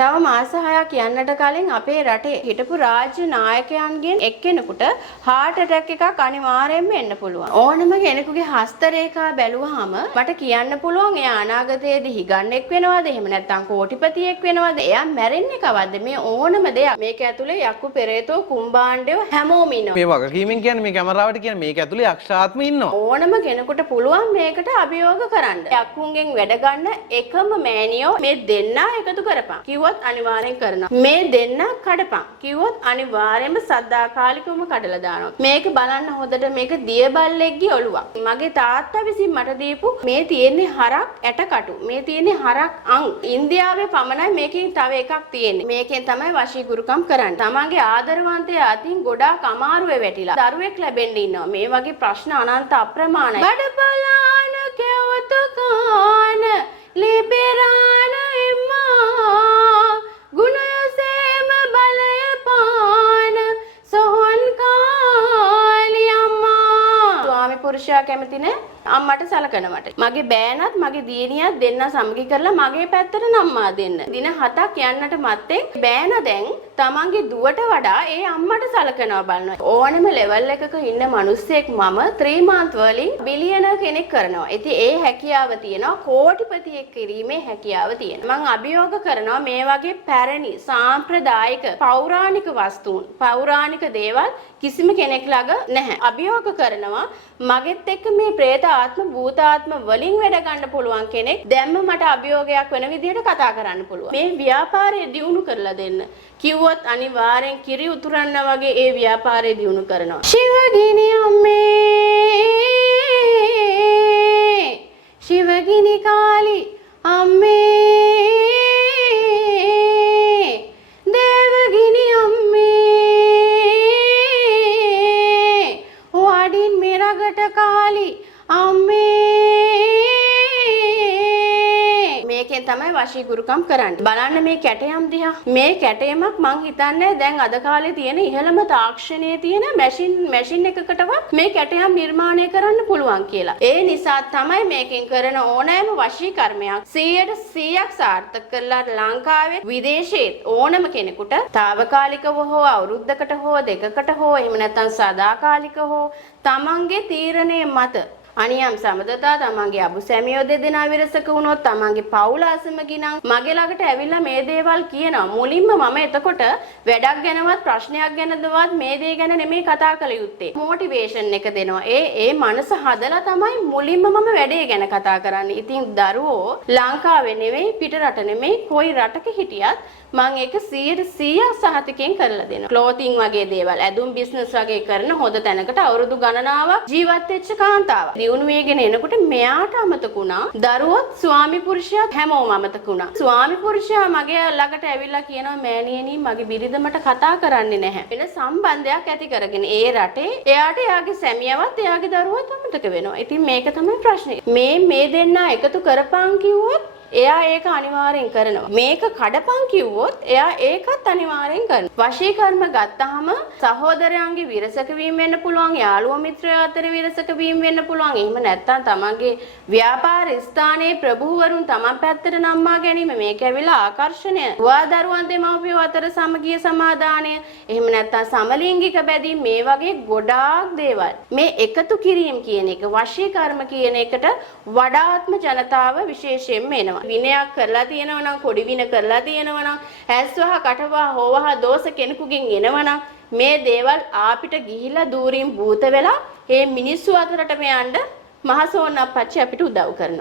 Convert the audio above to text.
තව මාස 6ක් යන්නට කලින් අපේ රටේ හිටපු රාජ්‍ය නායකයන්ගෙන් එක්කෙනෙකුට heart attack එකක් අනිවාර්යයෙන්ම එන්න පුළුවන්. ඕනම කෙනෙකුගේ හස්ත රේඛා බැලුවාම මට කියන්න පුළුවන් එයා අනාගතයේදී හිගන්නෙක් වෙනවද එහෙම නැත්නම් කෝටිපතියෙක් වෙනවද එයා මැරෙන්නේ කවද්ද මේ ඕනම දෙයක් මේක ඇතුලේ යක්කු පෙරේතෝ කුම්බාණ්ඩයෝ හැමෝම ඉන්නවා. මේ වගකීමෙන් කියන්නේ මේ කැමරාවට කියන්නේ මේක ඇතුලේ යක්ෂාත්ම ඉන්නවා. ඕනම කෙනෙකුට පුළුවන් මේකට අභියෝග කරන්න. යක්කුන්ගෙන් වැඩ ගන්න එකම මෑනියෝ මේ දෙන්නා එකතු කරපන්. කිව්වොත් අනිවාර්යෙන් කරනවා. මේ දෙන්නා කඩපන්. කිව්වොත් අනිවාර්යෙන්ම සදාකාලිකවම කඩලා දානවා. මේක බලන්න හොදට මේක දියබල්ලෙක්ගේ ඔළුවක්. මගේ තාත්තා විසින් මට දීපු මේ තියෙන්නේ හරක් ඇටකටු. මේ තියෙන්නේ හරක් අං. ඉන්දියාවේ පමණයි මේකෙන් තව එකක් තියෙන්නේ. මේකෙන් තමයි වශීගුරුකම් කරන්නේ. තමන්ගේ ආදරවන්තයා අතින් ගොඩාක් අමාරුවේ වැටිලා දරුවෙක් ලැබෙන්න ඉන්නවා. මේ වගේ ප්‍රශ්න අනන්ත අප්‍රමාණයි. බඩපලාන කෙවතු කාන ලිබෙරාන එම්මා ගුණයසේම බලය පාන සොහොන් කාලි අම්මා. ස්වාමි පුරුෂයා කැමති නෑ අම්මට සලකනවට. මගේ බෑනත් මගේ දියණියත් දෙන්න සමගි කරලා මගේ පැත්තට නම්මා දෙන්න. දින 7ක් යන්නට මත්තේ බෑන දැන් තමන්ගේ දුවට වඩා ඒ අම්මට සලකනවා බලනවා. ඕනම ලෙවල් එකක ඉන්න මිනිස්සෙක් මම 3 month වලින් බිලියනර් කෙනෙක් කරනවා. ඉතින් ඒ හැකියාව තියෙනවා කෝටිපතියෙක් කිරීමේ හැකියාව තියෙනවා. මම අභියෝග කරනවා මේ වගේ පැරණි සාම්ප්‍රදායික පෞරාණික වස්තුන් පෞරාණික දේවල් කිසිම කෙනෙක් ළඟ නැහැ. අභියෝග කරනවා මගෙත් එක්ක මේ പ്രേත ආත්ම භූත ආත්ම වලින් වැඩ ගන්න පුළුවන් කෙනෙක් දැම්ම මට අභියෝගයක් වෙන විදිහට කතා කරන්න පුළුවන්. මේ ව්‍යාපාරය දියුණු කරලා දෙන්න. කිව්වොත් අනිවාර්යෙන් කිරි උතුරන්න වගේ ඒ ව්‍යාපාරය දියුණු කරනවා. ශිවගිනි අම්මේ ශිවගිනි කාලි අම්මේ දේවගිනි අම්මේ වඩින් මෙරගට කාලි අම්මේ මේකෙන් තමයි වශීගුරුකම් කරන්නේ. බලන්න මේ කැටයම් දිහා. මේ කැටයමක් මං හිතන්නේ දැන් අද කාලේ තියෙන ඉහළම තාක්ෂණයේ තියෙන මැෂින් එකකටවත් මේ කැටයම් නිර්මාණය කරන්න පුළුවන් කියලා. ඒ නිසා තමයි මේකෙන් කරන ඕනෑම වශී කර්මයක් 100% සාර්ථක කරලා ලංකාවේ විදේශයේ ඕනම කෙනෙකුට తాවකාලිකව හෝ අවුරුද්දකට හෝ දෙකකට හෝ එහෙම නැත්නම් සදාකාලික හෝ තමන්ගේ තීරණය මත අනියම් සමදතා තමන්ගේ අබු සැමියෝ දෙදෙනා විරසක වුණොත් තමන්ගේ පවුල අසමගිනම් මගේ ළඟට ඇවිල්ලා මේ දේවල් කියනවා. මුලින්ම මම එතකොට වැඩක් ගැනවත් ප්‍රශ්නයක් ගැනවත් මේ දේ ගැන නෙමෙයි කතා කළ යුත්තේ. මොටිවේෂන් එක දෙනවා. ඒ මනස හදලා තමයි මුලින්ම මම වැඩේ ගැන කතා කරන්නේ. ඉතින් දරුවෝ ලංකාවේ නෙවෙයි පිට රට නෙමෙයි කොයි රටක හිටියත් මම ඒක 100% සහතිකයෙන් කරලා දෙනවා. ක්ලෝතින් වගේ දේවල්, ඇඳුම් බිස්නස් වගේ කරන හොඳ තැනකට අවුරුදු ගණනාවක් ජීවත් වෙච්ච කාන්තාවක්. දියුණු වේගෙන එනකොට මෙයාට අමතක වුණා. දරුවොත් ස්වාමි පුරුෂයාත් හැමෝම අමතක වුණා. ස්වාමි පුරුෂයා මගේ ළඟට ඇවිල්ලා කියනවා මෑණියනි මගේ බිරිඳ මට කතා කරන්නේ නැහැ. වෙන සම්බන්ධයක් ඇති කරගෙන ඒ රටේ එයාට එයාගේ සැමියාවත් එයාගේ දරුවොත් අමතක වෙනවා. ඉතින් මේක තමයි ප්‍රශ්නේ. මේ දෙන්නා එකතු කරපන් කිව්වොත් එයා ඒක අනිවාර්යෙන් කරනවා. මේක කඩපන් කිව්වොත් එයා ඒකත් අනිවාර්යෙන් කරනවා. වශී කර්ම ගත්තාම සහෝදරයන්ගේ විරසක වීම වෙන්න පුළුවන්, යාළුවෝ මිත්‍රයෝ අතර විරසක වීම වෙන්න පුළුවන්. එහෙම නැත්නම් තමන්ගේ ව්‍යාපාර ස්ථානයේ ප්‍රභූවරුන් තමන් පැත්තට නම්මා ගැනීම මේක ඇවිල්ලා ආකර්ෂණය. වාදරුවන් දෙමව්පියෝ අතර සමගිය සමාදානය, එහෙම නැත්නම් සමලිංගික බැඳීම් මේ වගේ ගොඩාක් දේවල්. මේ එකතු කිරීම කියන එක වශී කර්ම කියන එකට වඩාත්ම ජනතාව විශේෂයෙන්ම එනවා. විනයක් කරලා තියෙනවා නම් කොඩි වින කරලා තියෙනවා නම් ඇස්වහ කටවහ හොවහ දෝෂ කෙනෙකුගෙන් එනවා නම් මේ දේවල් ආපිට ගිහිලා දූරින් භූත වෙලා මේ මිනිස්සු අතරටම යන්න මහසෝන් අපච්චි අපිට උදව් කරනවා.